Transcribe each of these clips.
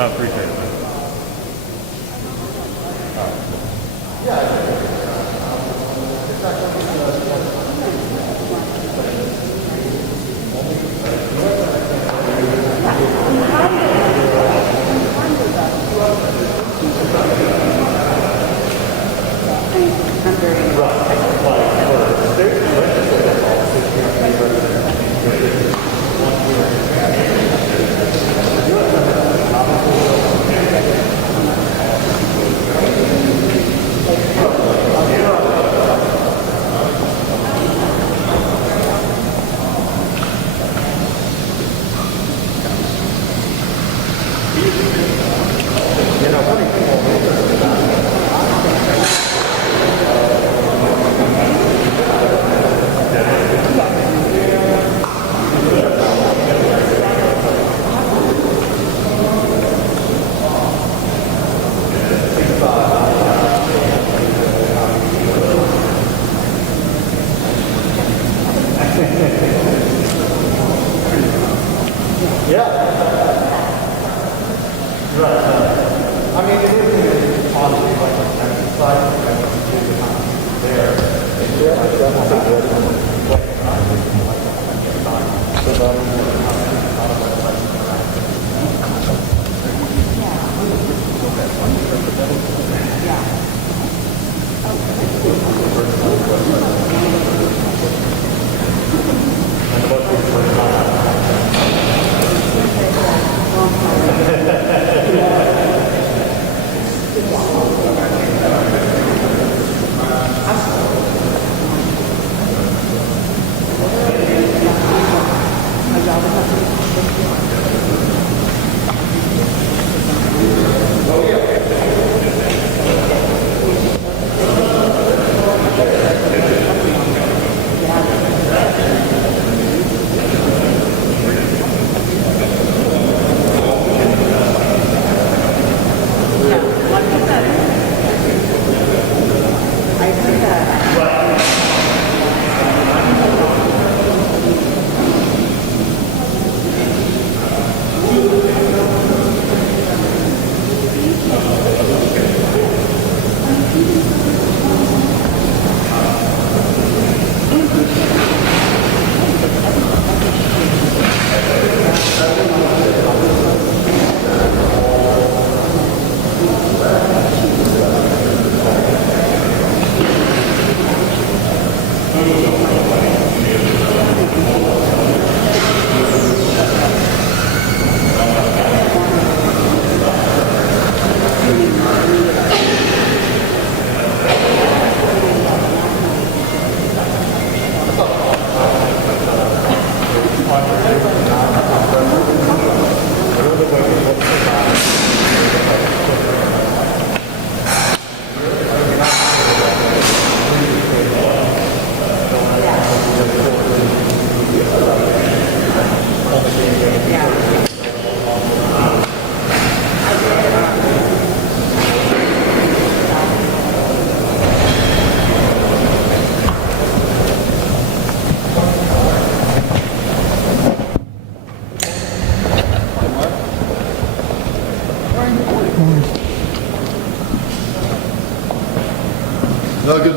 I appreciate it.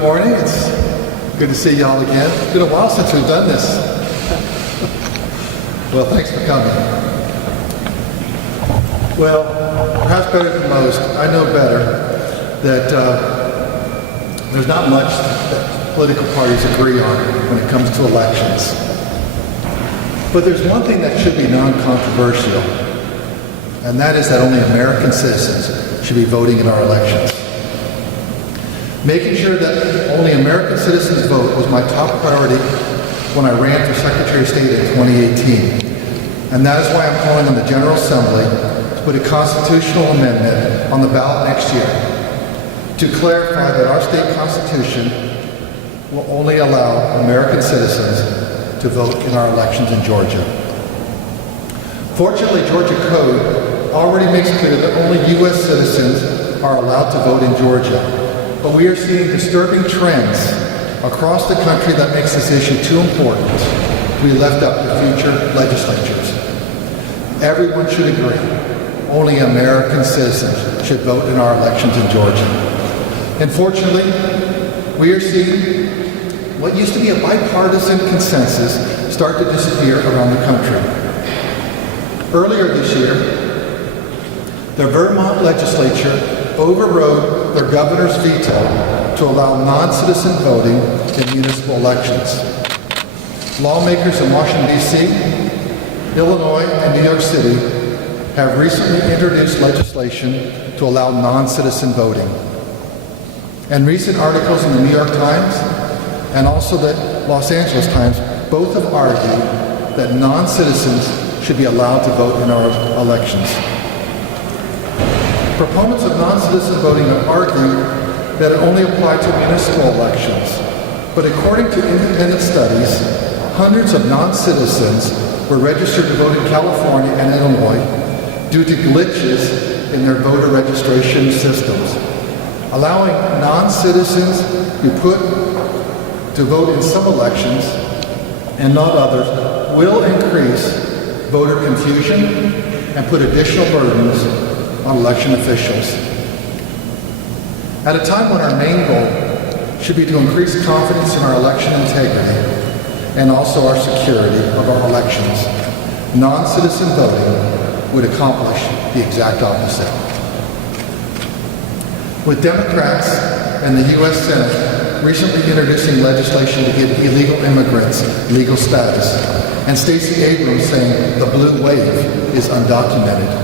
morning. It's good to see y'all again. It's been a while since we've done this. Well, thanks for coming. Well, perhaps better than most, I know better that there's not much that political parties agree on when it comes to elections. But there's one thing that should be non-controversial, and that is that only American citizens should be voting in our elections. Making sure that only American citizens vote was my top priority when I ran for Secretary of State in 2018. And that is why I'm calling on the General Assembly to put a constitutional amendment on the ballot next year to clarify that our state constitution will only allow American citizens to vote in our elections in Georgia. Fortunately, Georgia Code already makes clear that only U.S. citizens are allowed to vote in Georgia. But we are seeing disturbing trends across the country that makes this issue too important to be left up to future legislatures. Everyone should agree. Only American citizens should vote in our elections in Georgia. Unfortunately, we are seeing what used to be a bipartisan consensus start to disappear around the country. Earlier this year, the Vermont legislature overrode their governor's veto to allow non-citizen voting in municipal elections. Lawmakers in Washington, D.C., Illinois, and New York City have recently introduced legislation to allow non-citizen voting. And recent articles in the New York Times and also the Los Angeles Times both have argued that non-citizens should be allowed to vote in our elections. Proponents of non-citizen voting have argued that it only applied to municipal elections. But according to independent studies, hundreds of non-citizens were registered to vote in California and Illinois due to glitches in their voter registration systems. Allowing non-citizens who put to vote in some elections and not others will increase voter confusion and put additional burdens on election officials. At a time when our main goal should be to increase confidence in our election integrity and also our security of our elections, non-citizen voting would accomplish the exact opposite. With Democrats and the U.S. Senate recently introducing legislation to give illegal immigrants legal status, and Stacey Abrams saying the blue wave is undocumented,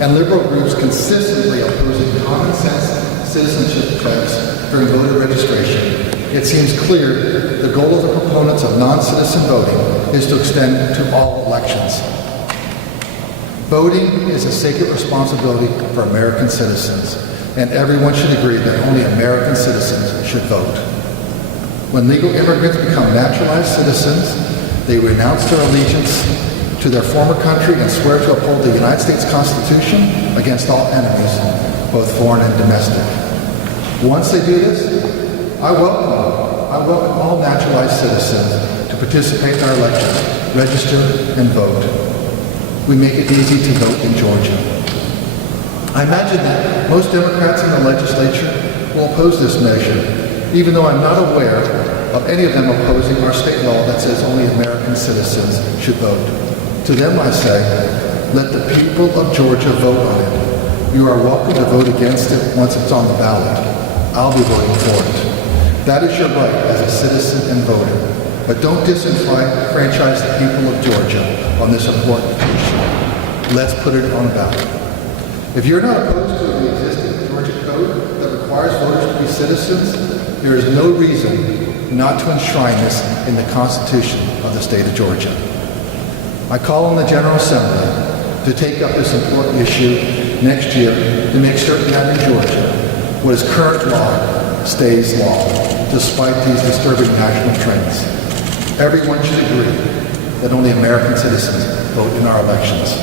and liberal groups consistently opposing common sense citizenship checks during voter registration, it seems clear the goal of the proponents of non-citizen voting is to extend to all elections. Voting is a sacred responsibility for American citizens, and everyone should agree that only American citizens should vote. When legal immigrants become naturalized citizens, they renounce their allegiance to their former country and swear to uphold the United States Constitution against all enemies, both foreign and domestic. Once they do this, I welcome all naturalized citizens to participate in our elections, register, and vote. We make it easy to vote in Georgia. I imagine that most Democrats in the legislature will oppose this measure, even though I'm not aware of any of them opposing our state law that says only American citizens should vote. To them I say, let the people of Georgia vote on it. You are welcome to vote against it once it's on the ballot. I'll be voting for it. That is your right as a citizen and voter. But don't disenfranchise the people of Georgia on this important issue. Let's put it on the ballot. If you're not opposed to the existing Georgia Code that requires voters to be citizens, there is no reason not to enshrine this in the Constitution of the state of Georgia. I call on the General Assembly to take up this important issue next year to make certain that in Georgia, what is current law stays law, despite these disturbing national trends. Everyone should agree that only American citizens vote in our elections.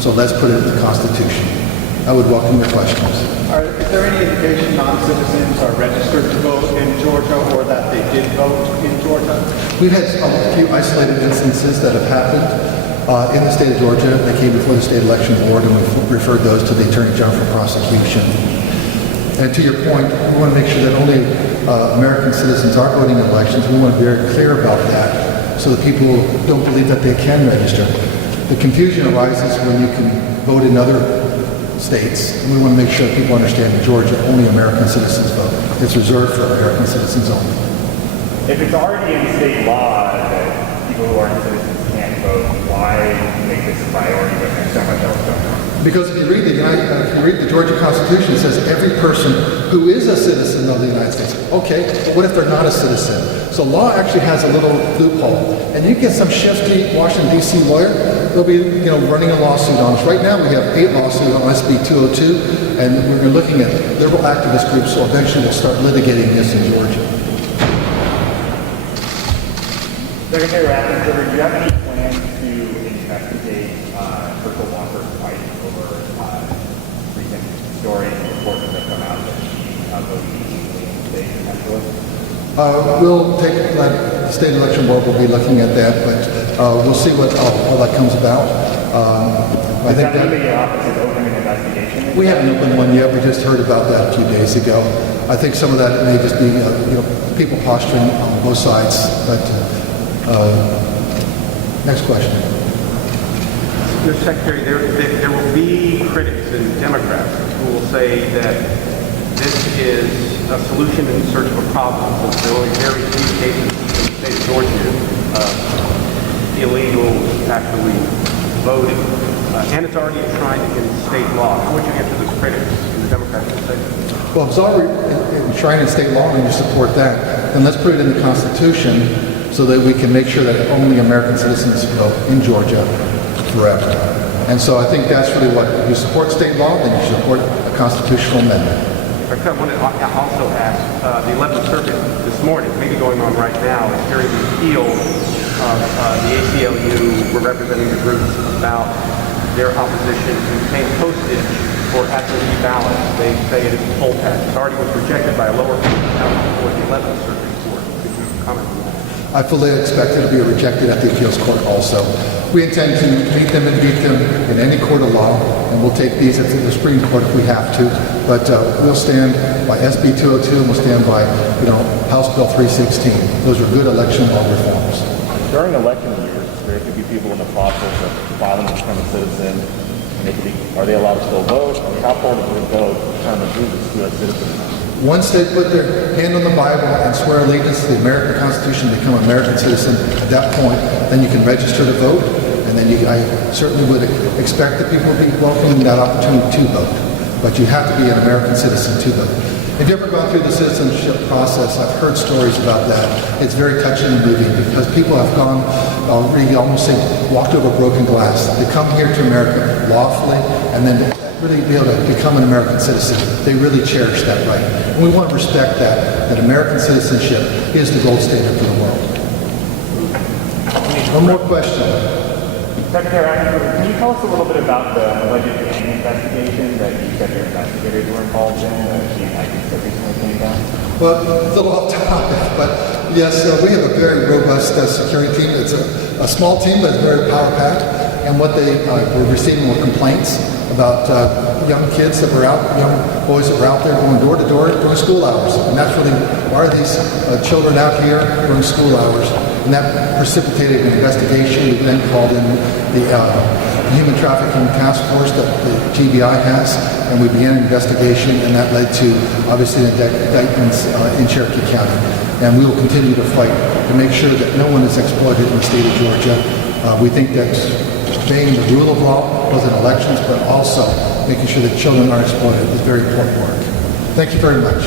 So let's put it in the Constitution. I would welcome your questions. Is there any indication non-citizens are registered to vote in Georgia or that they did vote in Georgia? We've had a few isolated instances that have happened in the state of Georgia. They came before the state election board, and we referred those to the Attorney General for prosecution. And to your point, we want to make sure that only American citizens are voting in elections. We want to be very clear about that so that people don't believe that they can register. The confusion arises when you can vote in other states. We want to make sure people understand in Georgia only American citizens vote. It's reserved for American citizens only. If it's already in state law that people who aren't citizens can't vote, why make this a priority when there's so much else going on? Because if you read the Georgia Constitution, it says every person who is a citizen of the United States. Okay, but what if they're not a citizen? So law actually has a little loophole, and you get some shifty Washington D.C. lawyer, they'll be running a lawsuit on us. Right now, we have 8 lawsuits on SB 202, and we're looking at liberal activist groups. So eventually, we'll start litigating this in Georgia. Secretary Raffensperger, do you have any plans to investigate Herschel Walker's fight over recent stories and reports that have come out that she voted illegally in the state potentially? We'll take the state election board will be looking at that, but we'll see what all that comes about. I think that the office is opening an investigation? We haven't opened one yet. We just heard about that a few days ago. I think some of that may just be people posturing on both sides. But next question. Mr. Secretary, there will be critics and Democrats who will say that this is a solution in search of a problem. Since there are only very few cases in the state of Georgia illegals actually voting, and it's already enshrined in state law. How would you answer those critics in the Democratic state? Well, if it's already enshrined in state law and you support that, then let's put it in the Constitution so that we can make sure that only American citizens vote in Georgia forever. And so I think that's really what, if you support state law, then you support a constitutional amendment. I want to also ask, the 11th Circuit this morning, maybe going on right now, is hearing the appeal of the ACLU, were representing the groups about their opposition to paying postage for absentee ballots. They say it is a poll tax. It already was rejected by a lower court before the 11th Circuit Court. Could you comment on that? I fully expect it to be rejected at the appeals court also. We intend to meet them and beat them in any court of law, and we'll take these to the Supreme Court if we have to. But we'll stand by SB 202 and we'll stand by, House Bill 316. Those are good election law reforms. During election years, there could be people in the process of filing to become a citizen. Are they allowed to still vote? I mean, how far does it go to determine who's a U.S. citizen? Once they put their hand on the Bible and swear allegiance to the American Constitution and become an American citizen, at that point, then you can register to vote, and then I certainly would expect that people would be welcoming that opportunity to vote. But you have to be an American citizen to vote. If you've ever gone through the citizenship process, I've heard stories about that. It's very touching and moving because people have gone, really almost say, walked over broken glass. They come here to America lawfully, and then really be able to become an American citizen. They really cherish that right. And we want to respect that American citizenship is the gold standard for the world. One more question. Secretary Raffensperger, can you tell us a little bit about the alleged gang investigation that you said your investigators were involved in that the United States recently came down? Well, a little off topic, but yes, we have a very robust security team. It's a small team, but it's very power-packed. And what they were receiving were complaints about young kids that were out, young boys that were out there going door to door during school hours. And that's really, why are these children out here during school hours? And that precipitated an investigation. We then called in the Human Trafficking Task Force that the GBI has, and we began an investigation, and that led to, obviously, indictments in Cherokee County. And we will continue to fight to make sure that no one is exploited in the state of Georgia. We think that obeying the rule of law, both in elections, but also making sure that children aren't exploited is very important work. Thank you very much.